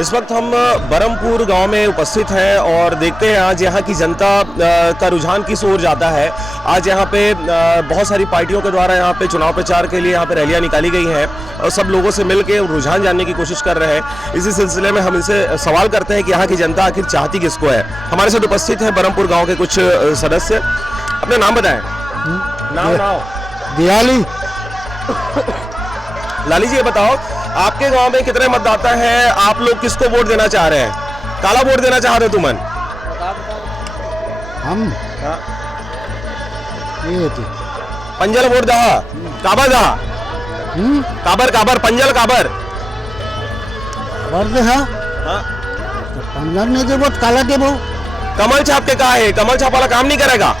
इस वक्त हम बरमपुर गांव में उपस्थित हैं और देखते हैं आज यहाँ की जनता का रुझान किस ओर जाता है। आज यहाँ पे बहुत सारी पार्टियों के द्वारा यहाँ पे चुनाव प्रचार के लिए यहाँ पे रैलियाँ निकाली गई हैं और सब लोगों से मिलकर रुझान जानने की कोशिश कर रहे हैं। इसी सिलसिले में हम इनसे सवाल करते हैं कि यहाँ की जनता आखिर चाहती किसको है। हमारे साथ उपस्थित है बरमपुर गाँव के कुछ सदस्य। अपना नाम बताएं। नाम दियाली। लाली जी, ये बताओ आपके गांव में कितने मतदाता हैं? आप लोग किसको वोट देना चाह रहे हैं? काला वोट देना चाह रहे हो तुमन? हम ये थी पंजल वोट दहा काबर दहा काबर काबर पंजल काबर वर्द है तो पंजाब ने जो वोट काला के वो कमल छाप के कहा है? कमल छाप वाला काम नहीं करेगा,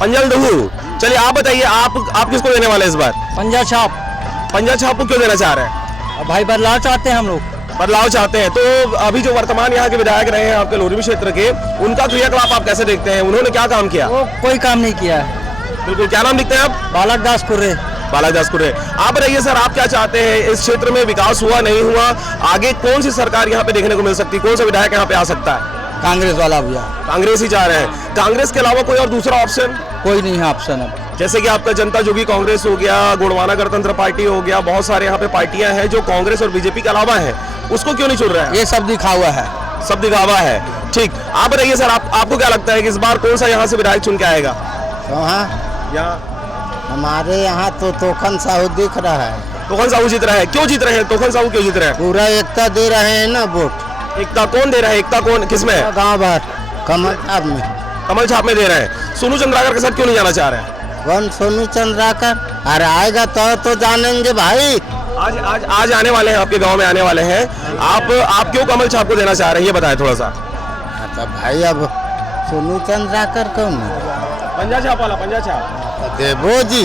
पंजल दहू। चलिए आप बताइए, आप किसको देने वाले इस बार? पंजा छाप। पंजा छाप को क्यों देना चाह रहे हैं? भाई बदलाव चाहते हैं हम लोग, बदलाव चाहते हैं। तो अभी जो वर्तमान यहाँ के विधायक रहे हैं आपके लोरमी क्षेत्र के, उनका क्रियाकलाप आप कैसे देखते हैं? उन्होंने क्या काम किया? वो कोई काम नहीं किया है। बिल्कुल। क्या नाम लिखते हैं आप? बालक दास कुर्रे। बालक दास कुर्रे। आप बताइए सर, आप क्या चाहते हैं? इस क्षेत्र में विकास हुआ नहीं हुआ? आगे कौन सी सरकार यहाँ पे देखने को मिल सकती है? कौन सा विधायक यहाँ पे आ सकता है? कांग्रेस वाला भैया। कांग्रेस ही चाह रहे हैं। कांग्रेस के अलावा कोई और दूसरा ऑप्शन? कोई नहीं है ऑप्शन अब। जैसे कि आपका जनता जोगी कांग्रेस हो गया, गोंडवाना गणतंत्र पार्टी हो गया, बहुत सारे यहाँ पे पार्टियां हैं जो कांग्रेस और बीजेपी के अलावा हैं, उसको क्यों नहीं चुन रहे हैं? ये सब दिखा हुआ है। सब दिखावा है। ठीक। आप बताइए सर, आपको क्या लगता है कि इस बार कौन सा यहाँ से विधायक चुन के आएगा? यहाँ हमारे यहाँ तो तोखन साहू दिख रहा है। तोखन साहू जीत रहा है। क्यों जीत रहे हैं तोखन साहू? क्यों जीत रहे हैं? पूरा एकता दे रहे हैं ना वोट। एकता कौन दे रहा है? एकता कौन किसमें? गाँव भर कमल छाप में। कमल छाप में दे रहे हैं। सोनू चंद्राकर के साथ क्यों नहीं जाना चाह रहे हैं? कौन सोनू चंद्राकर? अरे आएगा तो जानेंगे भाई। आज आने वाले हैं, आपके गांव में आने वाले हैं। आप क्यों कमल छाप को देना चाह रहे हैं, ये बताएं थोड़ा सा। तो भाई अब सोनू चंद्राकर कौन है? पंजा छाप वाला। पंजा छाप देवो जी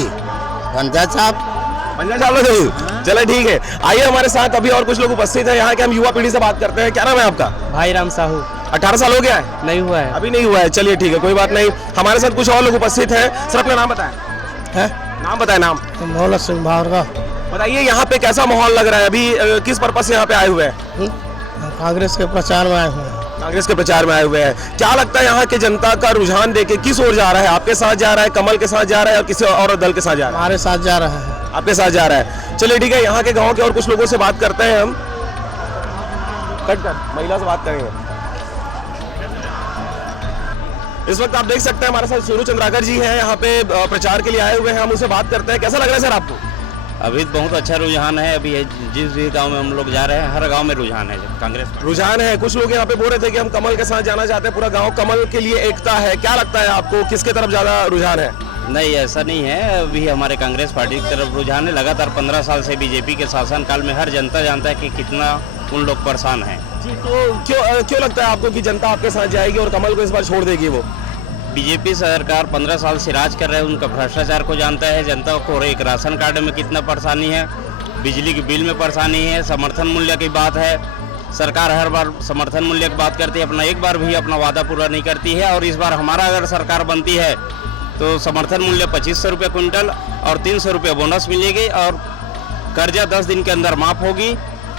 पंजा छाप। पंजा छाप लो। चलो ठीक है। आइए हमारे साथ अभी और कुछ लोग उपस्थित हैं यहाँ के। हम युवा पीढ़ी से बात करते हैं। क्या नाम है आपका? भाई राम साहू। 18 साल हो गया है? नहीं हुआ है अभी नहीं हुआ है। चलिए ठीक है, कोई बात नहीं। हमारे साथ कुछ और लोग उपस्थित हैं। सर अपना नाम बताएं। नाम बताएं। नाम दौलत सिंह भार्गव। बताइए यहाँ पे कैसा माहौल लग रहा है अभी? किस पर्पज से यहाँ पे आए हुए हैं? कांग्रेस के प्रचार में आए हुए हैं। कांग्रेस के प्रचार में आए हुए हैं। क्या लगता है यहाँ के जनता का रुझान देके किस ओर जा रहा है? आपके साथ जा रहा है, कमल के साथ जा रहा है, और किसी और दल के साथ जा रहा है? हमारे साथ जा रहा है। आपके साथ जा रहा है। चलिए ठीक है, यहाँ के गांव के और कुछ लोगों से बात करते हैं हम। महिला से बात करेंगे। इस वक्त आप देख सकते हैं हमारे साथ सोनू चंद्राकर जी हैं, यहाँ पे प्रचार के लिए आए हुए हैं। हम उनसे बात करते हैं। कैसा लग रहा है सर आपको? अभी बहुत अच्छा रुझान है। अभी जिस भी गांव में हम लोग जा रहे हैं, हर गांव में रुझान है। कांग्रेस रुझान है। कुछ लोग यहाँ पे बोल रहे थे कि हम कमल के साथ जाना चाहते हैं, पूरा गांव कमल के लिए एकता है। क्या लगता है आपको, किसके तरफ ज्यादा रुझान है? नहीं, ऐसा नहीं है। अभी हमारे कांग्रेस पार्टी की तरफ रुझान है। लगातार 15 साल से बीजेपी के शासनकाल में हर जनता जानता है कि कितना उन लोग परेशान है। जी, तो क्यों लगता है आपको कि जनता आपके साथ जाएगी और कमल को इस बार छोड़ देगी? वो बीजेपी सरकार 15 साल से राज कर रहे हैं, उनका भ्रष्टाचार को जानता है। जनता को एक राशन कार्ड में कितना परेशानी है, बिजली के बिल में परेशानी है, समर्थन मूल्य की बात है। सरकार हर बार समर्थन मूल्य की बात करती है, अपना एक बार भी अपना वादा पूरा नहीं करती है। और इस बार हमारा अगर सरकार बनती है तो समर्थन मूल्य 2500 रुपये क्विंटल और 300 रुपये बोनस मिलेगी, और कर्जा 10 दिन के अंदर माफ होगी,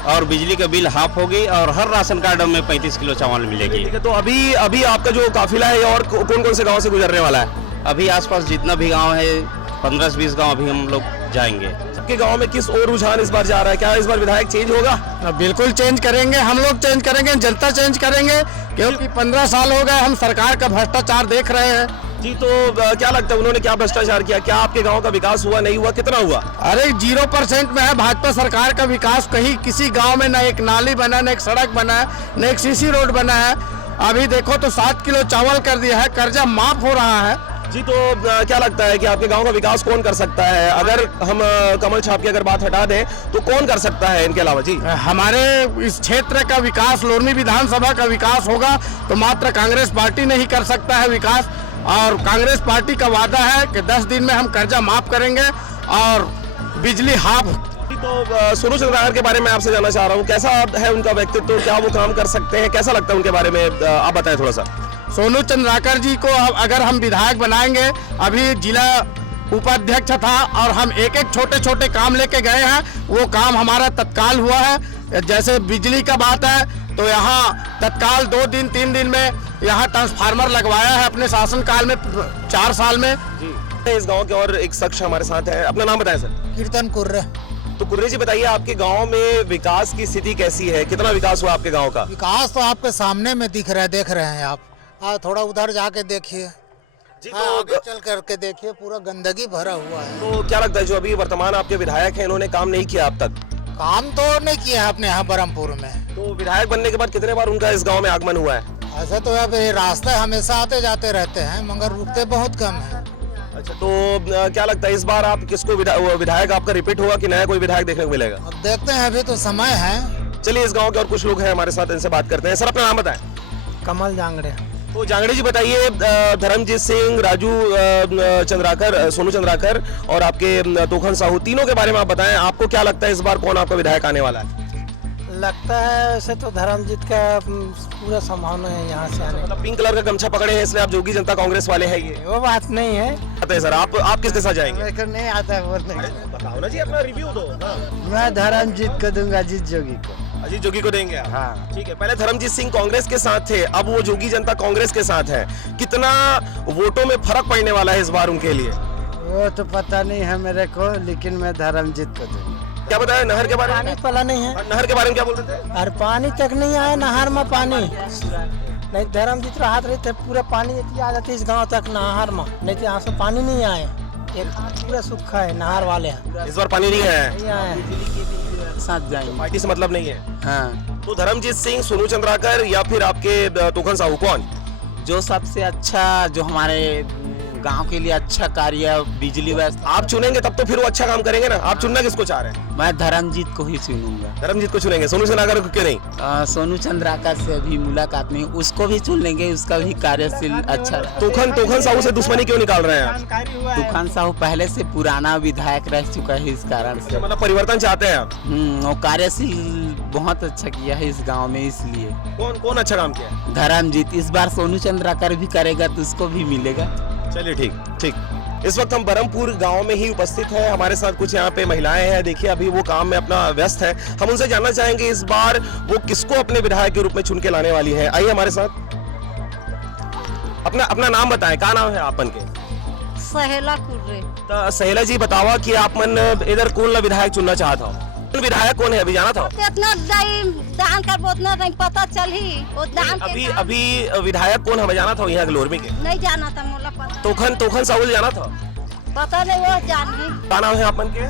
और बिजली का बिल हाफ होगी, और हर राशन कार्ड में 35 किलो चावल मिलेगी। ठीक है, तो अभी आपका जो काफिला है और कौन कौन से गांव से गुजरने वाला है? अभी आसपास जितना भी गांव है, 15 से 20 गांव अभी हम लोग जाएंगे। सबके गांव में किस और रुझान इस बार जा रहा है? क्या इस बार विधायक चेंज होगा? बिल्कुल चेंज करेंगे। हम लोग चेंज करेंगे, जनता चेंज करेंगे, क्योंकि 15 साल हो गए हम सरकार का भ्रष्टाचार देख रहे हैं। जी, तो क्या लगता है उन्होंने क्या भ्रष्टाचार किया? क्या आपके गांव का विकास हुआ, नहीं हुआ, कितना हुआ? अरे 0% में है भाजपा सरकार का विकास। कहीं किसी गांव में न एक नाली बना, न एक सड़क बना है, न एक सीसी रोड बना है। अभी देखो तो 7 किलो चावल कर दिया है, कर्जा माफ हो रहा है। जी, तो क्या लगता है कि आपके गांव का विकास कौन कर सकता है? अगर हम कमल छाप की अगर बात हटा दें तो कौन कर सकता है इनके अलावा? जी, हमारे इस क्षेत्र का विकास, लोरमी विधानसभा का विकास होगा तो मात्र कांग्रेस पार्टी नहीं कर सकता है विकास। और कांग्रेस पार्टी का वादा है कि 10 दिन में हम कर्जा माफ करेंगे और बिजली हाफ। तो सोनू चंद्राकर के बारे में आपसे जानना चाह रहा हूँ, कैसा है उनका व्यक्तित्व? क्या वो काम कर सकते हैं? कैसा लगता है उनके बारे में? आप बताएं थोड़ा सा। सोनू चंद्राकर जी को अगर हम विधायक बनाएंगे, अभी जिला उपाध्यक्ष था और हम एक एक छोटे छोटे काम लेके गए हैं, वो काम हमारा तत्काल हुआ है। जैसे बिजली का बात है तो यहाँ तत्काल 2 दिन 3 दिन में यहाँ ट्रांसफार्मर लगवाया है अपने शासनकाल में 4 साल में। इस गांव के और एक शख्स हमारे साथ है, अपना नाम बताएं सर। कीर्तन कुर्रे। तो कुर्रे जी बताइए, आपके गांव में विकास की स्थिति कैसी है, कितना विकास हुआ आपके गांव का? विकास तो आपके सामने में दिख रहा है, देख रहे हैं आप। थोड़ा उधर जाके देखिए, जी आगे चल करके देखिए, पूरा गंदगी भरा हुआ है। तो क्या लगता है जो अभी वर्तमान आपके विधायक हैं इन्होंने काम नहीं किया अब तक? काम तो नहीं किया है अपने यहाँ बरमपुर में। तो विधायक बनने के बाद कितने बार उनका इस गांव में आगमन हुआ है? ऐसे तो अब ये रास्ते हमेशा आते जाते रहते हैं, मगर रुकते बहुत कम है। अच्छा, तो क्या लगता है इस बार आप किसको विधायक आपका रिपीट होगा कि नया कोई विधायक देखने को मिलेगा? अब देखते हैं, अभी तो समय है। चलिए इस गांव के और कुछ लोग हैं हमारे साथ, इनसे बात करते हैं। सर अपना नाम बताएं। कमल जांगड़े। तो जांगड़े जी बताइए, धर्मजीत सिंह, राजू चंद्राकर, सोनू चंद्राकर और आपके तोखन साहू, तीनों के बारे में आप बताएं, आपको क्या लगता है इस बार कौन आपका विधायक आने वाला है? लगता है वैसे तो धर्मजीत का पूरा संभावना है यहाँ से आने। मतलब पिंक कलर का गमछा पकड़े हैं इसलिए आप जोगी जनता कांग्रेस वाले हैं ये? वो बात नहीं है। बताइए सर, आप किसके साथ जाएंगे? नहीं आता है बोलने। बताओ ना जी, अपना रिव्यू दो। मैं धर्मजीत को दूंगा, अजीत जोगी को। अजीत जोगी को देंगे आप? हाँ। ठीक है, पहले धर्मजीत सिंह कांग्रेस के साथ थे, अब वो जोगी जनता कांग्रेस के साथ है। कितना वोटों में फर्क पड़ने वाला है इस बार उनके लिए? वो तो पता नहीं है मेरे को, लेकिन मैं धर्मजीत को दूंगा। क्या बताया नहर के बारे में? पानी पला नहीं है। नहर के बारे में क्या बोल रहे थे? और पानी तक नहीं आया नहर में, पानी नहीं। धर्मजीत हाथ रहते पूरा पानी आ जाती इस गांव तक नहर में, नहीं तो यहाँ से पानी नहीं आए। एक पूरा सूखा है नहर वाले यहाँ। इस बार पानी नहीं आया है, नहीं आए। साथ जाएंगे, पार्टी से मतलब नहीं है। हाँ। तो धर्मजीत सिंह, सोनू चंद्राकर या फिर आपके तोखन साहू, कौन? जो सबसे अच्छा, जो हमारे गांव के लिए अच्छा कार्य, बिजली व्यवस्था। आप चुनेंगे तब तो फिर वो अच्छा काम करेंगे ना। आप चुनना किसको चाह रहे हैं? मैं धर्मजीत को ही चुनूंगा। धर्मजीत को चुनेंगे, सोनू चंद्राकर को क्यों नहीं? सोनू चंद्राकर से अभी मुलाकात नहीं, उसको भी चुन लेंगे, उसका भी कार्यशील अच्छा। तोखन साहू से दुश्मनी क्यों निकाल रहे हैं आप? तूफान साहू पहले से पुराना विधायक रह चुका है, इस कारण से। मतलब परिवर्तन चाहते हैं आप? वो कार्यशील बहुत अच्छा किया है इस गांव में, इसलिए। कौन अच्छा काम किया है? धर्मजीत। इस बार सोनू चंद्राकर भी करेगा तो उसको भी मिलेगा। चलिए ठीक। इस वक्त हम बरमपुर गांव में ही उपस्थित हैं, हमारे साथ कुछ यहाँ पे महिलाएं हैं। देखिए अभी वो काम में अपना व्यस्त है, हम उनसे जानना चाहेंगे इस बार वो किसको अपने विधायक के रूप में चुन के लाने वाली है। आइए हमारे साथ। अपना नाम बताएं, क्या नाम है आपन के? सहेला कुर्रे। तो सहेला जी बतावा कि आप मन इधर कौन ला विधायक चुनना चाहता हो? विधायक कौन है अभी जाना था? इतना दान कर उतना नहीं पता चल ही वो दान के अभी विधायक कौन हमें जाना था यहाँ लोरमी के? नहीं जाना था, मोला पता तोखन साहू जाना था? पता नहीं, वो जान ही। क्या नाम है आपन के?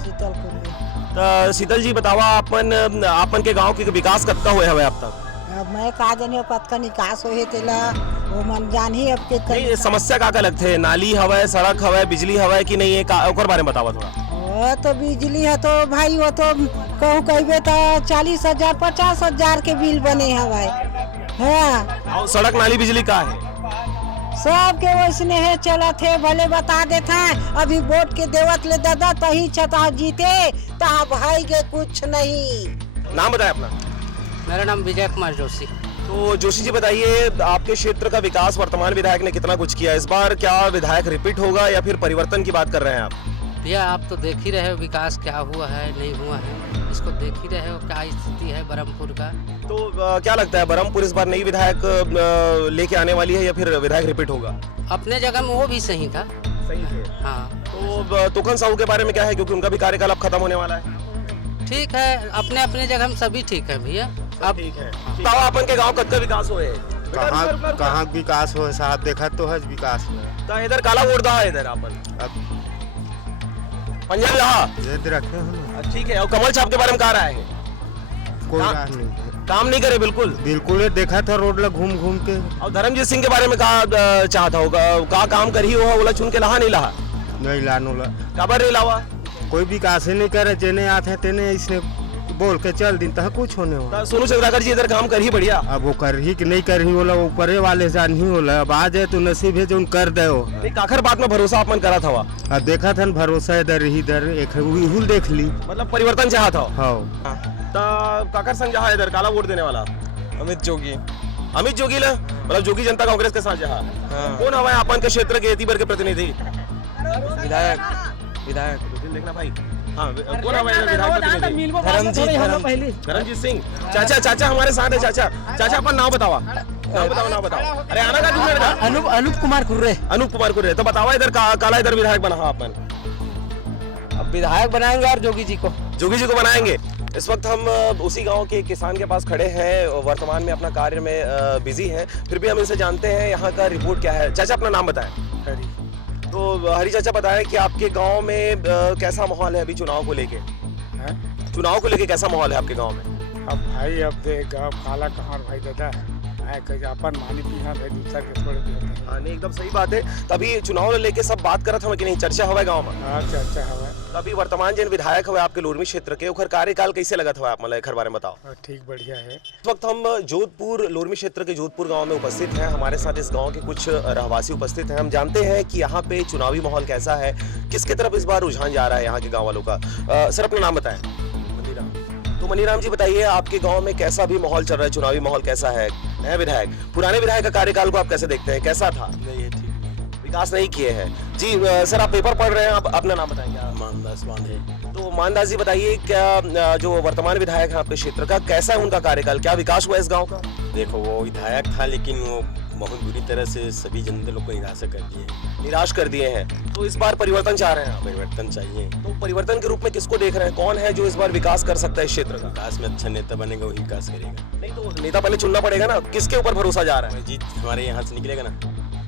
तो शीतल जी बतावा, आपन के गांव के विकास कब का हुए हवे अब तक? मैं का जानी कत का निकास होए तेला वो मन जान ही अब के नहीं, समस्या का लगथे? नाली हवे, सड़क हवे, बिजली हवे कि नहीं है, ओकर बारे में बतावा थोड़ा। वो तो बिजली है तो भाई, वो तो कहूँ कहबे तो 40,000 50,000 के बिल बने हवाए। हाँ, और सड़क नाली बिजली का है? सब के वैसने है चला थे, भले बता देता अभी वोट के देवत ले दादा तही छता जीते ता भाई के कुछ नहीं। नाम बताए अपना। मेरा नाम विजय कुमार जोशी। तो जोशी जी बताइए, आपके क्षेत्र का विकास वर्तमान विधायक ने कितना कुछ किया? इस बार क्या विधायक रिपीट होगा या फिर परिवर्तन की बात कर रहे हैं आप? भैया आप तो देख ही रहे हो विकास क्या हुआ है नहीं हुआ है, इसको देख ही रहे हो क्या स्थिति है बरमपुर का। तो क्या लगता है बरमपुर इस बार नई विधायक लेके आने वाली है या फिर विधायक रिपीट होगा? अपने जगह में वो भी सही था। सही थे। हाँ, तो तोखन साहू के बारे में क्या है, क्योंकि उनका भी कार्यकाल अब खत्म होने वाला है? ठीक है, अपने अपने जगह में सभी ठीक है भैया। अब ठीक है। बताओ अपन के गांव कब का विकास हुए? कहाँ विकास हो साहब, देखा तो है विकास में। तो इधर काला वोट दा है इधर अपन पंजाब रहा ये रखे हो। ठीक है। और कमल छाप के बारे में कहा रहा है? कोई राह नहीं, काम नहीं करे बिल्कुल। बिल्कुल देखा था रोड ला घूम घूम के। और धर्मजीत सिंह के बारे में कहा चाहता होगा, का काम कर ही हो बोला चुन के लहा नहीं लहा? नहीं लानू ला काबर नहीं लावा? कोई विकास ही नहीं करे, जेने आते तेने इसने बोल के चल दिन तक कुछ होने हो। सोनू चंद्राकर जी इधर काम कर ही बढ़िया। अब वो कर ही कि नहीं कर ही होला, ऊपरे वाले जान ही होला। अब आ जाए तो नसीब है जो उन कर दे। काखर बात में भरोसा अपन करा था? अब देखा था भरोसा इधर इधर एक हुल देख ली। मतलब परिवर्तन चाहा था? हाँ। तो काकर संग जहाँ इधर काला वोट देने वाला? अमित जोगी। अमित जोगी ला मतलब जोगी जनता कांग्रेस के साथ जहाँ कौन हवा है अपन के क्षेत्र के एतीबर के प्रतिनिधि? विधायक। देखना भाई हाँ कौन हमारे विधायक धर्मजीत सिंह। चाचा हमारे साथ है। चाचा अपन नाम बताओ। अरे आना का दूसरे का अनूप कुमार कुर्रे। तो बताओ इधर काला इधर विधायक बना अपन। अब विधायक बनाएंगे और जोगी जी को बनाएंगे। इस वक्त हम उसी गांव के किसान के पास खड़े हैं, वर्तमान में अपना कार्य में बिजी हैं, फिर भी हम इनसे जानते हैं यहाँ का रिपोर्ट क्या है। चाचा अपना नाम बताएं। हरी। तो हरी चाचा बताएं कि आपके गांव में कैसा माहौल है अभी चुनाव को लेके? चुनाव को लेके कैसा माहौल है आपके गांव में? अब भाई अब देख काला कहाँ भाई दादा अपन मानी पीना भाई दूसरा के थोड़े हाँ नहीं एकदम सही बात है। तभी चुनाव को लेके सब बात करत हमें कि नहीं चर्चा हुआ गांव में? हाँ चर्चा हुआ। अभी वर्तमान जिन विधायक हुए आपके लोरमी क्षेत्र के ओखर कार्यकाल कैसे लगत हुआ आप मतलब एक बारे में बताओ। ठीक बढ़िया है। इस वक्त हम जोधपुर लोरमी क्षेत्र के जोधपुर गांव में उपस्थित हैं। हमारे साथ इस गांव के कुछ रहवासी उपस्थित हैं। हम जानते हैं कि यहाँ पे चुनावी माहौल कैसा है, किसके तरफ इस बार रुझान जा रहा है यहाँ के गाँव वालों का। सर अपना नाम बताएं। तो मनीराम जी बताइए आपके गांव में कैसा भी माहौल चल रहा है, चुनावी माहौल कैसा है? नया विधायक, पुराने विधायक का कार्यकाल को आप कैसे देखते हैं, कैसा था? नहीं है ठीक, विकास नहीं किए हैं जी। सर आप पेपर पढ़ रहे हैं, आप अपना नाम बताएंगे? मानदास मानहे। तो मानदास जी बताइए क्या जो वर्तमान विधायक है आपके क्षेत्र का, कैसा है उनका कार्यकाल, क्या विकास हुआ इस गाँव का? देखो वो विधायक था लेकिन वो बहुत बुरी तरह से सभी जनता लोग को निराश कर दिए हैं। तो इस बार परिवर्तन चाह रहे हैं आप? परिवर्तन चाहिए। तो परिवर्तन के रूप में किसको देख रहे हैं, कौन है जो इस बार विकास कर सकता है इस क्षेत्र का? विकास में अच्छा नेता बनेगा वही विकास करेगा। नहीं तो नेता पहले चुनना पड़ेगा ना, किसके ऊपर भरोसा जा रहा है? जीत हमारे यहाँ से निकलेगा ना।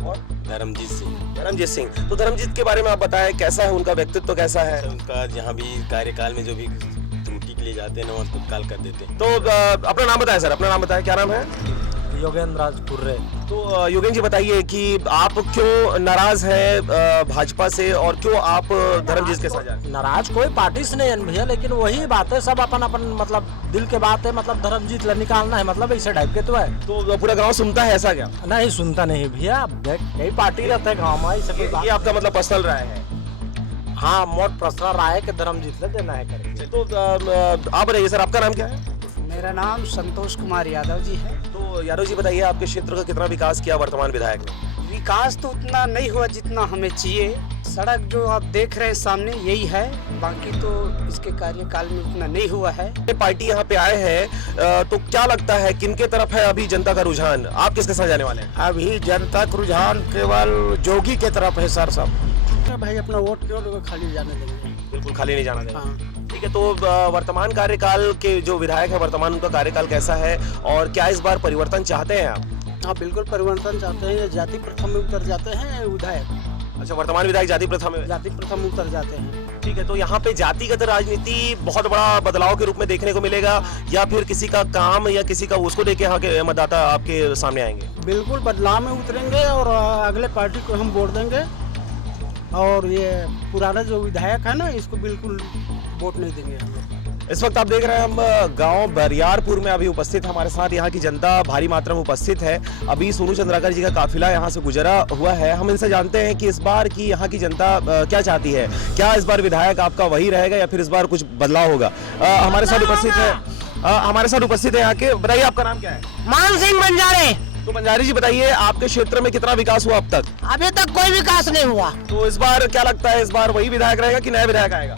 और धर्मजीत सिंह। तो धर्मजीत के बारे में आप बताएं, कैसा है उनका व्यक्तित्व, कैसा है उनका? जहाँ भी कार्यकाल में जो भी त्रुटि के लिए जाते हैं ना वहाँ तत्काल कर देते हैं। तो अपना नाम बताएं सर, अपना नाम बताएं, क्या नाम है? योगेंद्र राज कुर्रे। तो योगेंद्र जी बताइए कि आप क्यों नाराज है भाजपा से और क्यों आप धर्मजीत के साथ जा रहे हैं? नाराज कोई पार्टी से नहीं है भैया, लेकिन वही बात है, सब अपन मतलब दिल के बात है, मतलब धर्मजीत निकालना है, मतलब ऐसे टाइप के तो है। तो पूरा गांव सुनता है ऐसा क्या? नहीं सुनता नहीं भैया, यही पार्टी रहता है गाँव में। ये आपका मतलब पर्सनल राय है? हाँ मोट पर्सनल राय है कि धर्मजीत ले देना है करेंगे। तो आप बताइए सर, आपका नाम क्या है? मेरा नाम संतोष कुमार यादव जी है। तो यादव जी बताइए आपके क्षेत्र का कितना विकास किया वर्तमान विधायक ने? विकास तो उतना नहीं हुआ जितना हमें चाहिए। सड़क जो आप देख रहे हैं सामने यही है, बाकी तो इसके कार्यकाल में उतना नहीं हुआ है। पार्टी यहाँ पे आए हैं तो क्या लगता है किनके तरफ है अभी जनता का रुझान, आप किसके साथ जाने वाले हैं? अभी जनता का रुझान केवल जोगी के तरफ है सर सब। भाई अपना वोट क्यों खाली जाने देंगे? बिल्कुल खाली नहीं जाना देंगे। ठीक है, तो वर्तमान कार्यकाल के जो विधायक है वर्तमान उनका कार्यकाल कैसा है और क्या इस बार परिवर्तन चाहते हैं आप? हाँ बिल्कुल परिवर्तन चाहते हैं। जाति प्रथा में उतर जाते हैं विधायक। अच्छा, वर्तमान विधायक जाति प्रथा में उतर जाते हैं। ठीक है, तो यहाँ पे जातिगत राजनीति बहुत बड़ा बदलाव के रूप में देखने को मिलेगा या फिर किसी का काम या किसी का उसको देख के यहाँ के मतदाता आपके सामने आएंगे? बिल्कुल बदलाव में उतरेंगे और अगले पार्टी को हम वोट देंगे। और ये पुराना जो विधायक है ना, इसको बिल्कुल वोट नहीं देंगे हम लोग। इस वक्त आप देख रहे हैं हम गांव बरियारपुर में अभी उपस्थित, हमारे साथ यहाँ की जनता भारी मात्रा में उपस्थित है। अभी सोनू चंद्राकर जी का काफिला यहाँ से गुजरा हुआ है। हम इनसे जानते हैं कि इस बार की यहाँ की जनता क्या चाहती है, क्या इस बार विधायक आपका वही रहेगा या फिर इस बार कुछ बदलाव होगा। हमारे साथ उपस्थित है यहाँ के, बताइए आपका नाम क्या है? मान सिंह बंजारे। तो बंजारी जी बताइए आपके क्षेत्र में कितना विकास हुआ अब तक? अभी तक कोई विकास नहीं हुआ। तो इस बार क्या लगता है, इस बार वही विधायक रहेगा कि नया विधायक आएगा?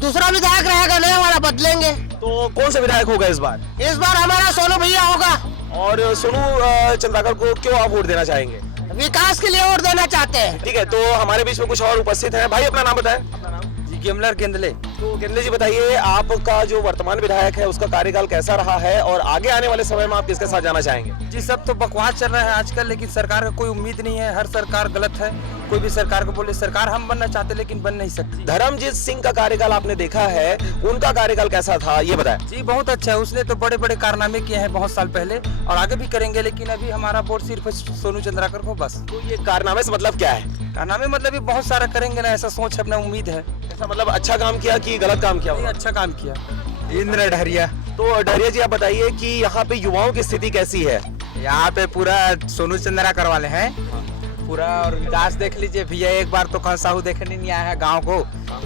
दूसरा विधायक रहेगा, नया वाला बदलेंगे। तो कौन सा विधायक होगा इस बार? इस बार हमारा सोनू भैया होगा। और सोनू चंद्राकर को क्यों आप वोट देना चाहेंगे? विकास के लिए वोट देना चाहते हैं। ठीक है, तो हमारे बीच में कुछ और उपस्थित है। भाई अपना नाम बताएं। गेमलर गेंदले। तो गेंदले जी बताइए आपका जो वर्तमान विधायक है उसका कार्यकाल कैसा रहा है और आगे आने वाले समय में आप किसके साथ जाना चाहेंगे? जी सब तो बकवास चल रहा है आजकल, लेकिन सरकार का कोई उम्मीद नहीं है। हर सरकार गलत है। कोई भी सरकार को बोले सरकार हम बनना चाहते लेकिन बन नहीं सकती। धर्मजीत सिंह का कार्यकाल आपने देखा है, उनका कार्यकाल कैसा था ये बताएं। जी बहुत अच्छा है, उसने तो बड़े बड़े कारनामे किए हैं बहुत साल पहले और आगे भी करेंगे, लेकिन अभी हमारा वोट सिर्फ सोनू चंद्राकर को बस। तो ये कारनामे से मतलब क्या है? कारनामे मतलब बहुत सारा करेंगे ना, ऐसा सोच है, अपना उम्मीद है। ऐसा मतलब अच्छा काम किया कि गलत काम किया? अच्छा काम किया। इंद्र ढरिया। तो ढरिया जी आप बताइए कि यहाँ पे युवाओं की स्थिति कैसी है? यहाँ पे पूरा सोनू चंद्राकर वाले हैं पूरा, और विकास देख लीजिए भैया। एक बार तो खसाहू देखने नहीं आया है गांव को,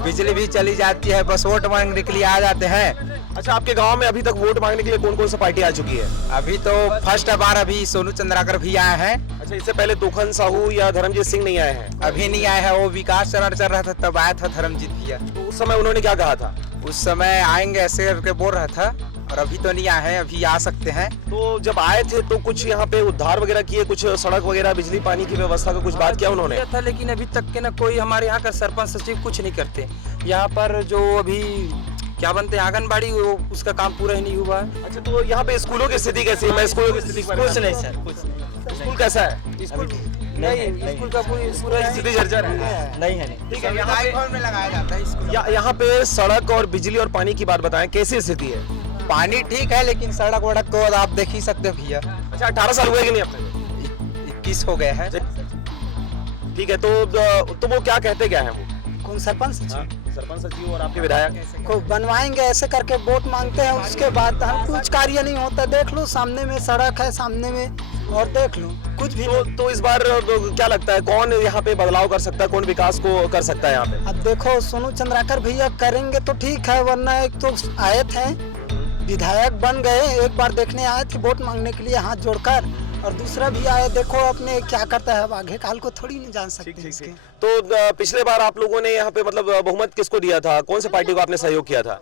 बिजली भी चली जाती है, बस वोट मांगने के लिए आ जाते हैं। अच्छा, आपके गांव में अभी तक वोट मांगने के लिए कौन कौन सी पार्टी आ चुकी है? अभी तो फर्स्ट बार अभी सोनू चंद्राकर भी आए हैं। अच्छा, इससे पहले तूफान साहू या धर्मजीत सिंह नहीं आए हैं? अभी नहीं आए हैं, वो विकास चरण चल रहा था तब आया था धर्मजीत भैया। तो उस समय उन्होंने क्या कहा था? उस समय आएंगे ऐसे करके बोल रहा था, और अभी तो नहीं आए हैं, अभी आ सकते हैं। तो जब आए थे तो कुछ यहाँ पे उद्धार वगैरह किए, कुछ सड़क वगैरह, बिजली पानी की व्यवस्था का कुछ बात किया उन्होंने? था, लेकिन अभी तक के ना कोई हमारे यहाँ का सरपंच सचिव कुछ नहीं करते। यहाँ पर जो अभी क्या बनते हैं आंगनबाड़ी, वो उसका काम पूरा ही नहीं हुआ है। अच्छा, तो यहाँ पे स्कूलों की स्थिति कैसी है? मैं स्कूलों की स्थिति कुछ नहीं सर, कुछ नहीं। स्कूल कैसा है? स्कूल नहीं, स्कूल का पूरा स्थिति जर्जर है। नहीं है। ठीक है, यहाँ पे में लगाया जाता है स्कूल। यहाँ पे सड़क और बिजली और पानी की बात बताएं, कैसी स्थिति है? पानी ठीक है, लेकिन सड़क वड़क तो आप देख ही सकते हो भैया। अच्छा, 18 साल हुए कि नहीं अपने? 21 हो गए हैं। ठीक है, तो वो क्या कहते क्या है वो? कौन सरपंच सरपंच सचिव और आपके विधायक को बनवाएंगे ऐसे करके वोट मांगते हैं, उसके बाद हम कुछ कार्य नहीं होता। देख लो सामने में सड़क है, सामने में, और देख लो कुछ भी तो इस बार क्या लगता है कौन यहाँ पे बदलाव कर सकता है, कौन विकास को कर सकता है यहाँ पे? अब देखो सोनू चंद्राकर भैया करेंगे तो ठीक है, वरना एक तो आए थे विधायक बन गए, एक बार देखने आए थे वोट मांगने के लिए हाथ जोड़कर, और दूसरा भी आए, देखो अपने क्या करता है। अब आगे काल को थोड़ी नहीं जान सकते इसके। तो पिछले बार आप लोगों ने यहाँ पे मतलब बहुमत किसको दिया था, कौन से पार्टी को आपने सहयोग किया था?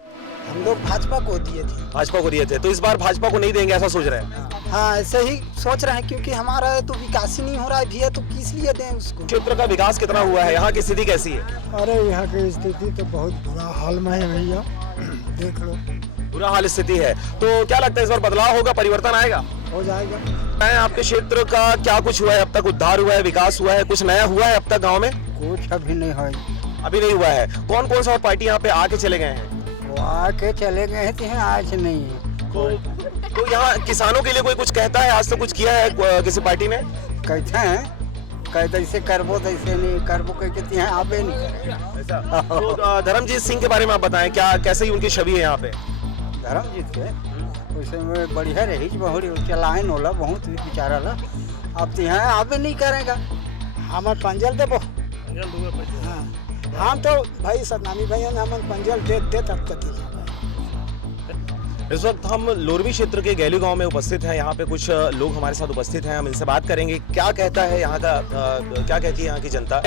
हम लोग भाजपा को दिए थे। भाजपा को दिए थे, तो इस बार भाजपा को नहीं देंगे ऐसा सोच रहे हैं? हाँ, ऐसे ही सोच रहे हैं, क्योंकि हमारा तो विकास ही नहीं हो रहा है भैया, तो किस लिए दें उसको। क्षेत्र का विकास कितना हुआ है, यहाँ की स्थिति कैसी है? अरे यहाँ की स्थिति तो बहुत बुरा हाल में है भैया, देख लो बुरा हाल स्थिति है। तो क्या लगता है इस बार बदलाव होगा, परिवर्तन आएगा? हो जाएगा। आपके क्षेत्र का क्या कुछ हुआ है अब तक? उद्धार हुआ है, विकास हुआ है, कुछ नया हुआ है अब तक गाँव में? कुछ अभी नहीं है। अभी नहीं हुआ है। कौन कौन सा और पार्टी यहाँ पे आके चले गए हैं? वो आके चले गए थे, आज नहीं है। तो यहाँ किसानों के लिए कोई कुछ कहता है, आज तक कुछ किया है किसी पार्टी ने? कहते हैं कहते ऐसे करबो तैसे नहीं करबो, कहते हैं आप नहीं। तो धर्मजीत सिंह के बारे में आप बताएं, क्या कैसे उनकी छवि है यहाँ पे? धर्मजीत के वैसे में बढ़िया रही, बहुत चलाए नोला बहुत बेचारा ला। अब तो यहाँ आप नहीं करेगा, हम पंजल देबो। हम तो भाई सतनामी भैया ने हम पंजल दे तब तक। इस वक्त हम लोरवी क्षेत्र के गैली गांव में उपस्थित हैं। यहाँ पे कुछ लोग हमारे साथ उपस्थित हैं, हम इनसे बात करेंगे क्या कहता है यहाँ का, क्या कहती है यहाँ की जनता।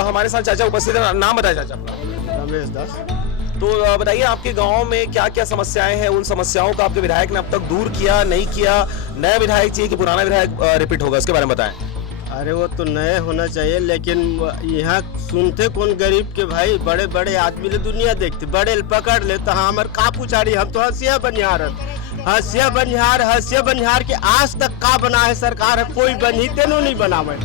हमारे साथ चाचा उपस्थित है, नाम बताए चाचा अपना? रमेश दास। तो बताइए आपके गांव में क्या क्या समस्याएं हैं, उन समस्याओं का आपके विधायक ने अब तक दूर किया नहीं किया? नया विधायक चाहिए कि पुराना विधायक रिपीट होगा, इसके बारे में बताएं। अरे वो तो नए होना चाहिए, लेकिन यहाँ सुनते कौन गरीब के भाई? बड़े बड़े आदमी ले दुनिया देखते, बड़े पकड़ ले तो हमार का पुछाड़ी, हम तो हंसिया बनिहार के आज तक का बना है सरकार है, कोई बनी तेनो नहीं बनावे।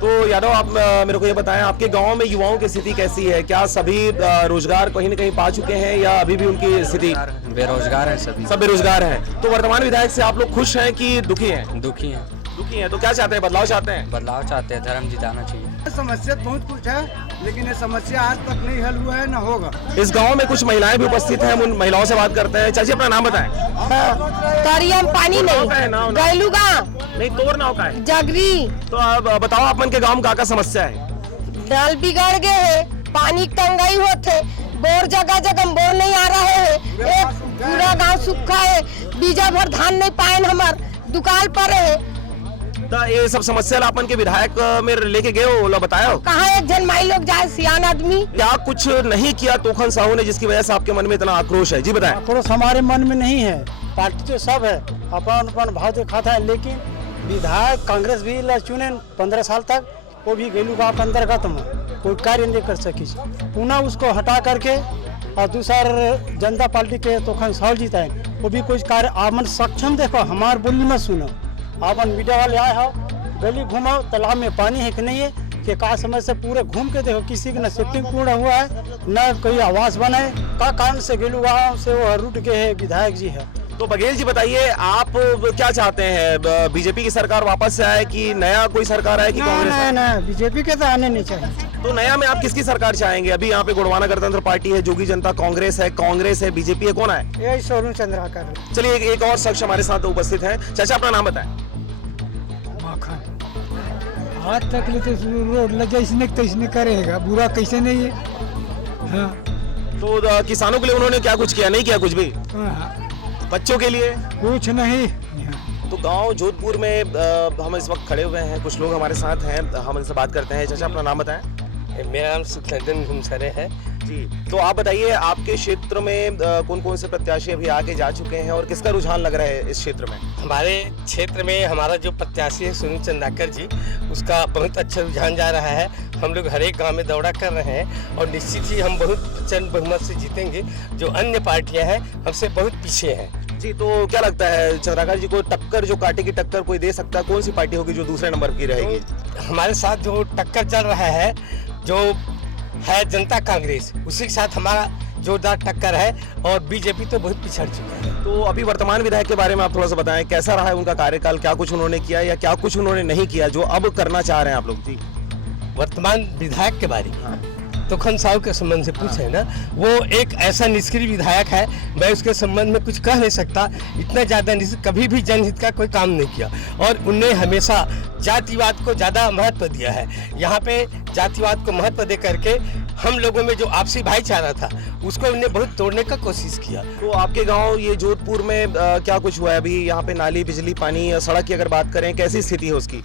तो यादव आप मेरे को ये बताएं, आपके गांव में युवाओं की स्थिति कैसी है? क्या सभी रोजगार कहीं न कहीं पा चुके हैं या अभी भी उनकी स्थिति बेरोजगार है? सब बेरोजगार हैं। तो वर्तमान विधायक से आप लोग खुश हैं कि दुखी हैं? दुखी हैं। दुखी हैं, तो क्या चाहते हैं, बदलाव चाहते हैं? बदलाव चाहते हैं, धर्म जिताना चाहिए। समस्या बहुत कुछ है, लेकिन ये समस्या आज तक नहीं हल हुआ है, न होगा। इस गांव में कुछ महिलाएं भी उपस्थित हैं, हम उन महिलाओं से बात करते हैं। चाची अपना नाम बताएं। तरियम पानी नहीं, गैलू गाँव नहीं, तोर नाव का है जगरी। तो अब बताओ आप मन के गांव में क्या समस्या है? नल बिगड़ गए है, पानी तंगाई होते, बोर जगह जगह बोर नहीं आ रहे है, एक पूरा गांव सूखा है, बीजा भर धान नहीं पाए, हमार दुकान पर है। तो ये सब समस्या अपन के विधायक में लेके गए हो, बताया कहाँ एक जन माई लोग जाए, सियान आदमी। क्या कुछ नहीं किया तोखन साहू ने जिसकी वजह से आपके मन में इतना आक्रोश है? जी बताएं। आक्रोश हमारे मन में नहीं है, पार्टी तो सब है, अपन भाव दिखाता है, लेकिन विधायक कांग्रेस भी चुने 15 साल तक, वो भी गैलू गाँव के अंतर्गत में कोई कार्य नहीं कर सकी। पुनः उसको हटा करके और दूसरा जनता पार्टी के तोखन साहू जीता है, वो भी कुछ कार्य आमन सक्षम। देखो हमार बोली मत सुनो, आपन मीडिया वाले आए हो, गली घुमाओ, तालाब में पानी है कि नहीं है, कि का समय से पूरे घूम के देखो, किसी की न शिफ्टिंग पूर्ण हुआ है, न कोई आवास बनाए, का कारण से गेलू गाँव से वो रूट के है विधायक जी है। तो बघेल जी बताइए, आप क्या चाहते हैं, बीजेपी की सरकार वापस से आए कि नया कोई सरकार आए कि कांग्रेस? ना, बीजेपी के तो आने नहीं चाहिए। तो नया में आप किसकी सरकार चाहेंगे? अभी यहाँ पे गोंडवाना गणतंत्र पार्टी है, जोगी जनता कांग्रेस है, बीजेपी है, कौन आए? यही सोनू चंद्राकर। चलिए एक और शख्स हमारे साथ उपस्थित है। चाचा अपना नाम बताएं। हाथ तक ले तो रोड लगे, इसने तैसने करेगा, बुरा कैसे नहीं है। हाँ। तो किसानों के लिए उन्होंने क्या कुछ किया? नहीं किया कुछ भी? हाँ। बच्चों के लिए कुछ नहीं। तो गांव जोधपुर में हम इस वक्त खड़े हुए हैं, कुछ लोग हमारे साथ हैं, हम इनसे बात करते हैं। चाचा अपना नाम बताएं। मेरा नाम सुखनंदन घुमसरे है। जी, तो आप बताइए आपके क्षेत्र में कौन कौन से प्रत्याशी अभी आगे जा चुके हैं और किसका रुझान लग रहा है इस क्षेत्र में? हमारे क्षेत्र में हमारा जो प्रत्याशी है सुनील चंद्राकर जी, उसका बहुत अच्छा रुझान जा रहा है। हम लोग हर एक गांव में दौरा कर रहे हैं और निश्चित ही हम बहुत प्रचंड बहुमत से जीतेंगे। जो अन्य पार्टियां हैं हमसे बहुत पीछे हैं। जी, तो क्या लगता है चंद्राकर जी को टक्कर जो कांटे की टक्कर कोई दे सकता है? कौन सी पार्टी होगी जो दूसरे नंबर की रहेगी? तो हमारे साथ जो टक्कर चल रहा है जो है जनता कांग्रेस, उसी के साथ हमारा जोरदार टक्कर है और बीजेपी तो बहुत पिछड़ चुका है। तो अभी वर्तमान विधायक के बारे में आप थोड़ा सा बताएं, कैसा रहा है उनका कार्यकाल, क्या कुछ उन्होंने किया या क्या कुछ उन्होंने नहीं किया जो अब करना चाह रहे हैं आप लोग? जी, वर्तमान विधायक के बारे में तो खन साहू के संबंध से पूछे ना, वो एक ऐसा निष्क्रिय विधायक है, मैं उसके संबंध में कुछ कह नहीं सकता। इतना ज़्यादा कभी भी जनहित का कोई काम नहीं किया और उनने हमेशा जातिवाद को ज़्यादा महत्व दिया है। यहाँ पे जातिवाद को महत्व दे करके हम लोगों में जो आपसी भाईचारा था उसको उन्होंने बहुत तोड़ने का कोशिश किया। तो आपके गांव ये जोधपुर में क्या कुछ हुआ है अभी? यहाँ पे नाली, बिजली, पानी, सड़क की अगर बात करें, कैसी स्थिति है उसकी?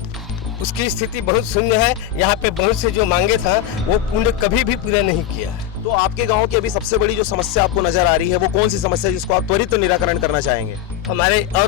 उसकी स्थिति बहुत शून्य है। यहाँ पे बहुत से जो मांगे था वो उन्होंने कभी भी पूरा नहीं किया है। तो आपके गांव की अभी सबसे बड़ी जो समस्या आपको नजर आ रही है वो कौन सी समस्या है जिसको आप त्वरित निराकरण करना चाहेंगे? हमारे और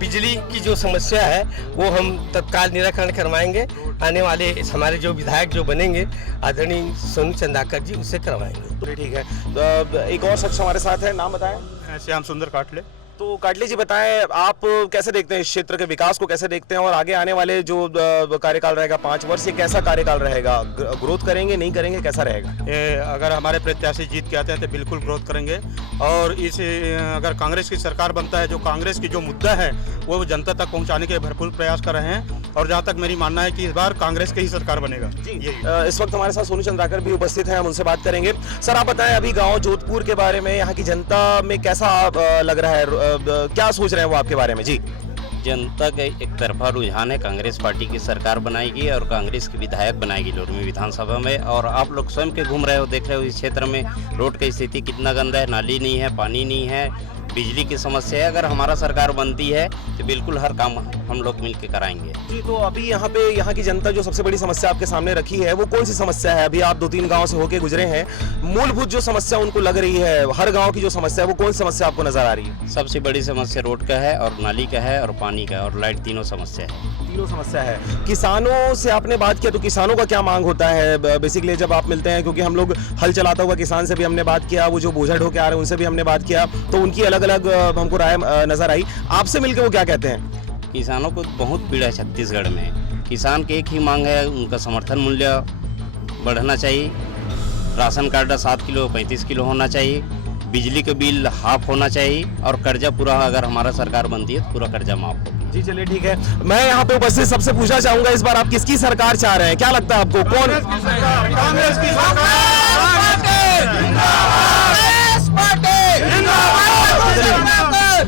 बिजली की जो समस्या है वो हम तत्काल निराकरण करवाएंगे। आने वाले हमारे जो विधायक जो बनेंगे आदरणीय सोनू चंद्राकर जी, उससे करवाएंगे। तो ठीक है, तो एक और शख्स हमारे साथ है, नाम बताएं। श्याम सुंदर काटले। तो काटले जी बताएं, आप कैसे देखते हैं इस क्षेत्र के विकास को, कैसे देखते हैं और आगे आने वाले जो कार्यकाल रहेगा 5 वर्ष, ये कैसा कार्यकाल रहेगा? ग्रोथ करेंगे, नहीं करेंगे, कैसा रहेगा? अगर हमारे प्रत्याशी जीत के आते हैं तो बिल्कुल ग्रोथ करेंगे और इस अगर कांग्रेस की सरकार बनता है, जो कांग्रेस की जो मुद्दा है वो जनता तक पहुंचाने के भरपूर प्रयास कर रहे हैं और जहां तक मेरी मानना है कि इस बार कांग्रेस की ही सरकार बनेगा। इस वक्त हमारे साथ सोनू चंद्राकर भी उपस्थित हैं, हम उनसे बात करेंगे। सर, आप बताएं अभी गाँव जोधपुर के बारे में, यहाँ की जनता में कैसा लग रहा है, क्या सोच रहे हैं वो आपके बारे में? जी, जनता का एक तरफा रुझान है, कांग्रेस पार्टी की सरकार बनाएगी और कांग्रेस की विधायक बनाएगी लोरमी विधानसभा में। और आप लोग स्वयं के घूम रहे हो, देख रहे हो इस क्षेत्र में रोड की स्थिति कितना गंदा है, नाली नहीं है, पानी नहीं है, बिजली की समस्या है। अगर हमारा सरकार बनती है तो बिल्कुल हर काम हम लोग मिलकर कराएंगे। जी, तो अभी यहाँ पे यहाँ की जनता जो सबसे बड़ी समस्या आपके सामने रखी है वो कौन सी समस्या है? अभी आप 2-3 गांव से होके गुजरे हैं, मूलभूत जो समस्या उनको लग रही है, हर गांव की जो समस्या है वो कौन सी समस्या आपको नजर आ रही है? सबसे बड़ी समस्या रोड का है और नाली का है और पानी का और लाइट, तीनों समस्या है। तीनों समस्या है। किसानों से आपने बात किया तो किसानों का क्या मांग होता है बेसिकली जब आप मिलते हैं? क्योंकि हम लोग हल चलाता हुआ किसान से भी हमने बात किया, वो जो बोझा ढोके आ रहे हैं उनसे भी हमने बात किया, तो उनकी अलग अलग हमको राय नजर आई। आपसे मिलकर वो क्या कहते हैं? किसानों को बहुत पीड़ा है छत्तीसगढ़ में। किसान की एक ही मांग है, उनका समर्थन मूल्य बढ़ना चाहिए, राशन कार्ड 7 किलो 35 किलो होना चाहिए, बिजली के बिल हाफ होना चाहिए और कर्जा पूरा, अगर हमारा सरकार बनती है तो पूरा कर्जा माफ होगा। जी, चलिए ठीक है। मैं यहाँ पे उपस्थित सबसे पूछना चाहूंगा, इस बार आप किसकी सरकार चाह रहे हैं? क्या लगता है आपको कौन? कांग्रेस की सरकार।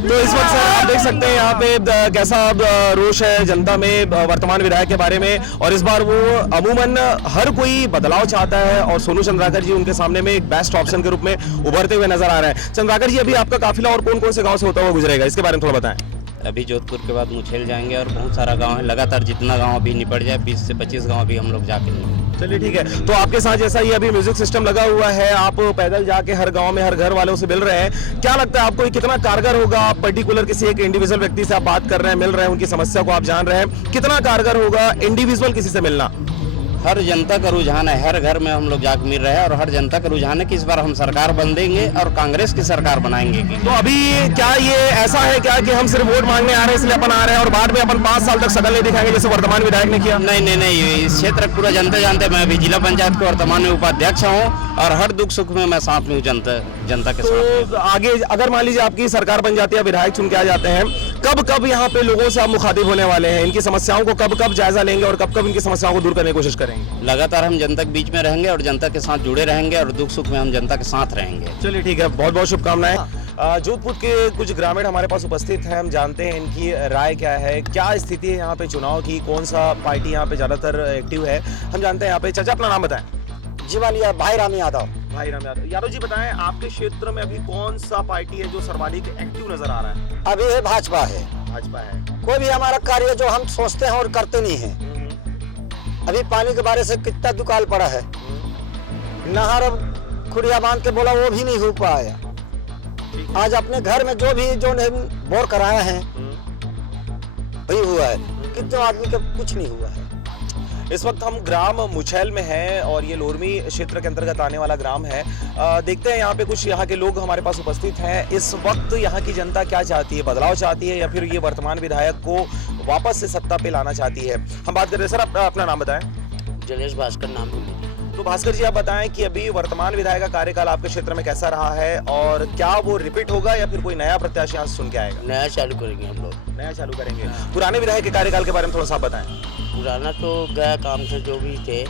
तो इस वक्त सर आप देख सकते हैं यहाँ पे कैसा रोष है जनता में वर्तमान विधायक के बारे में, और इस बार वो अमूमन हर कोई बदलाव चाहता है और सोनू चंद्राकर जी उनके सामने में एक बेस्ट ऑप्शन के रूप में उभरते हुए नजर आ रहे हैं। चंद्राकर जी, अभी आपका काफिला और कौन कौन से गाँव से होता हुआ गुजरेगा, इसके बारे में थोड़ा बताएं। अभी जोधपुर के बाद मुछेल जाएंगे और बहुत सारा गांव है, लगातार जितना गांव अभी निपट जाए 20 से 25 गांव भी हम लोग जाके निपट। चलिए ठीक है। तो आपके साथ जैसा ये अभी म्यूजिक सिस्टम लगा हुआ है, आप पैदल जाके हर गांव में हर घर वालों से मिल रहे हैं, क्या लगता है आपको ये कितना कारगर होगा? आप पर्टिकुलर किसी एक इंडिविजुअल व्यक्ति से आप बात कर रहे हैं, मिल रहे हैं, उनकी समस्या को आप जान रहे हैं, कितना कारगर होगा इंडिविजुअल किसी से मिलना? हर जनता का रुझान है, हर घर में हम लोग जाके मिल रहे हैं और हर जनता का रुझान है कि इस बार हम सरकार बन देंगे और कांग्रेस की सरकार बनाएंगे। तो अभी क्या ये ऐसा है क्या कि हम सिर्फ वोट मांगने आ रहे हैं इसलिए अपन आ रहे हैं और बाद में अपन 5 साल तक शकल नहीं दिखाएंगे जैसे वर्तमान विधायक ने किया? नहीं नहीं नहीं, इस क्षेत्र पूरा जनता जानते हैं। मैं अभी जिला पंचायत के वर्तमान में उपाध्यक्ष हूँ और हर दुख सुख में मैं साथ में हूँ जनता के साथ। तो आगे अगर मान लीजिए आपकी सरकार बन जाती है, विधायक चुन के आ जाते हैं, कब कब यहाँ पे लोगों से आप मुखातिब होने वाले हैं? इनकी समस्याओं को कब कब जायजा लेंगे और कब कब इनकी समस्याओं को दूर करने की कोशिश करेंगे? लगातार हम जनता के बीच में रहेंगे और जनता के साथ जुड़े रहेंगे और दुख सुख में हम जनता के साथ रहेंगे। चलिए ठीक है, बहुत बहुत शुभकामनाएं। जोधपुर के कुछ ग्रामीण हमारे पास उपस्थित हैं, हम जानते हैं इनकी राय क्या है, क्या स्थिति है यहाँ पे चुनाव की, कौन सा पार्टी यहाँ पे ज्यादातर एक्टिव है, हम जानते हैं यहाँ पे। चाचा अपना नाम बताएं। जीवन भाई राम यादव। भाई राम यादव। यादव जी बताएं, आपके क्षेत्र में अभी कौन सा पार्टी है जो सर्वाधिक एक्टिव नजर आ रहा है? अभी है भाजपा है। भाजपा है। कोई भी हमारा कार्य जो हम सोचते हैं और करते नहीं है। अभी पानी के बारे से कितना दुकाल पड़ा है, नहर खुरिया बांध के बोला, वो भी नहीं हो पाया। आज अपने घर में जो भी जो बोर कराए हैं वही हुआ है, कितने आदमी का कुछ नहीं हुआ है। इस वक्त हम ग्राम मुछैल में हैं और ये लोरमी क्षेत्र के अंतर्गत आने वाला ग्राम है। देखते हैं यहाँ पे कुछ यहाँ के लोग हमारे पास उपस्थित हैं। इस वक्त यहाँ की जनता क्या चाहती है, बदलाव चाहती है या फिर ये वर्तमान विधायक को वापस से सत्ता पे लाना चाहती है? हम बात कर रहे हैं। सर अपना नाम बताएं। जलेश भास्कर नाम है। तो भास्कर जी, आप बताएं कि अभी वर्तमान विधायक का कार्यकाल आपके क्षेत्र में कैसा रहा है और क्या वो रिपीट होगा या फिर कोई नया प्रत्याशी यहाँ से सुन के आएगा? नया चालू करेंगे हम लोग, नया चालू करेंगे। पुराने विधायक के कार्यकाल के बारे में थोड़ा सा बताएं। पुराना तो गया काम से जो भी थे,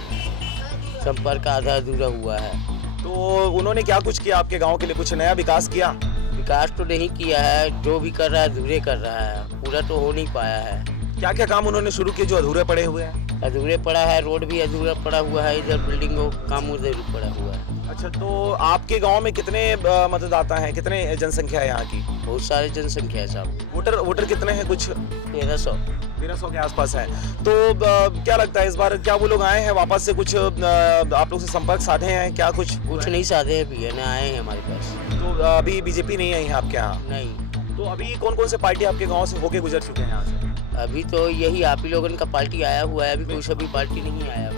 संपर्क आधा अधूरा हुआ है। तो उन्होंने क्या कुछ किया आपके गांव के लिए? कुछ नया विकास किया? विकास तो नहीं किया है, जो भी कर रहा है अधूरे कर रहा है, पूरा तो हो नहीं पाया है। क्या क्या काम उन्होंने शुरू किए जो अधूरे पड़े हुए हैं? अधूरे पड़ा है, रोड भी अधूरा पड़ा हुआ है, इधर बिल्डिंग काम उधर पड़ा हुआ है। अच्छा, तो आपके गांव में कितने मतदाता हैं, कितने जनसंख्या है यहाँ की? बहुत सारी जनसंख्या है साहब। वोटर कितने हैं? कुछ 1300 के आसपास है। तो क्या लगता है इस बार क्या वो लोग आए हैं वापस से? कुछ आप लोग से संपर्क साधे हैं क्या? कुछ नहीं साधे हैं, भी न आए हैं हमारे पास। तो अभी बीजेपी नहीं आई है आपके यहाँ? नहीं। तो अभी कौन कौन से पार्टी आपके गाँव से होके गुजर चुके हैं यहाँ से? अभी तो यही आप ही लोगों का पार्टी आया हुआ है, अभी कोई सभी पार्टी नहीं आया।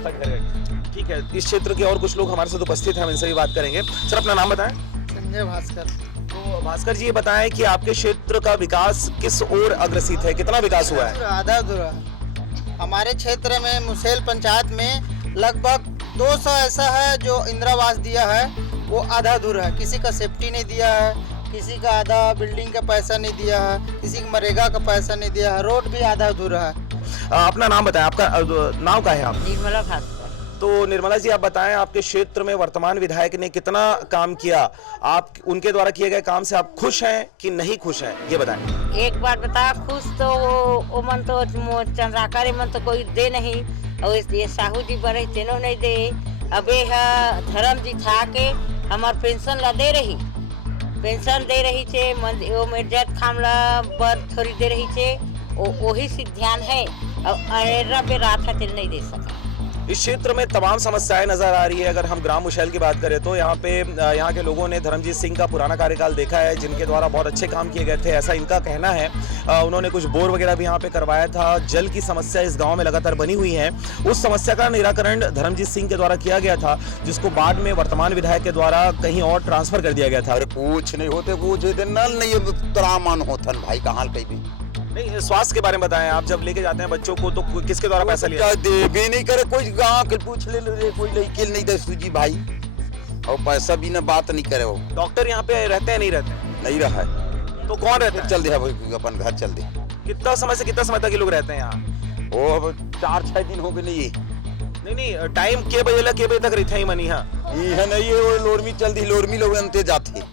ठीक है, इस क्षेत्र के और कुछ लोग हमारे साथ उपस्थित हैं, हम इनसे भी बात करेंगे। सर अपना नाम बताएं। संजय भास्कर। तो भास्कर जी, ये बताएं कि आपके क्षेत्र का विकास किस ओर अग्रसित है, कितना विकास हुआ है? आधा अधूरा। हमारे क्षेत्र में मुसेल पंचायत में लगभग 200 ऐसा है जो इंदिरा आवास दिया है, वो आधा अधूरा है। किसी का सेफ्टी नहीं दिया है, किसी का आधा बिल्डिंग का पैसा नहीं दिया है, किसी का मनरेगा का पैसा नहीं दिया है, रोड भी आधा अधूरा है। अपना नाम बताएं। आपका नाम क्या है? आप? निर्मला भास्कर। तो निर्मला जी, आप बताएं आपके क्षेत्र में वर्तमान विधायक ने कितना काम किया? आप उनके द्वारा किए गए काम से आप खुश हैं कि नहीं खुश हैं, ये बताएं। एक बार बता, खुश तो वो मन तो चंद्राकर मन तो कोई दे नहीं, और ये साहू जी बड़े तेनो नहीं दे। अबे धर्म जी था के हमार पेंशन ला दे रही, पेंशन दे रही छे, वो मेजत खामला बर थोड़ी दे रही छे, वही से ध्यान है। अब अरेरा पे रात है नहीं दे सका। इस क्षेत्र में तमाम समस्याएं नजर आ रही है। अगर हम ग्राम मुछैल की बात करें तो यहाँ पे यहाँ के लोगों ने धर्मजीत सिंह का पुराना कार्यकाल देखा है, जिनके द्वारा बहुत अच्छे काम किए गए थे, ऐसा इनका कहना है। उन्होंने कुछ बोर वगैरह भी यहाँ पे करवाया था। जल की समस्या इस गांव में लगातार बनी हुई है। उस समस्या का निराकरण धर्मजीत सिंह के द्वारा किया गया था, जिसको बाद में वर्तमान विधायक के द्वारा कहीं और ट्रांसफर कर दिया गया था। कुछ नहीं होते, कुछ नल नहीं त्रामान होतन भाई, कहाँ कहीं नहीं। स्वास्थ्य के बारे में बताएं। आप जब लेके जाते हैं बच्चों को तो किसके द्वारा पैसा लिया? देवे नहीं करे, कोई गाँव के पूछ ले, कोई लड़की नहीं दे सूजी भाई, और पैसा भी ना बात नहीं करे। वो डॉक्टर यहाँ पे रहते हैं नहीं रहते? नहीं रहा है। तो कौन रहते हैं? चल दे अपन घर चल दे। कितना समय से कितना समय तक ये लोग रहते हैं यहाँ? वो अब 4-6 दिन हो गए। नहीं टाइम के बजे तक रहते ही मनी? हाँ ये नहीं, वो लोरमी चल दी, लोरमी लोग अंते जाते।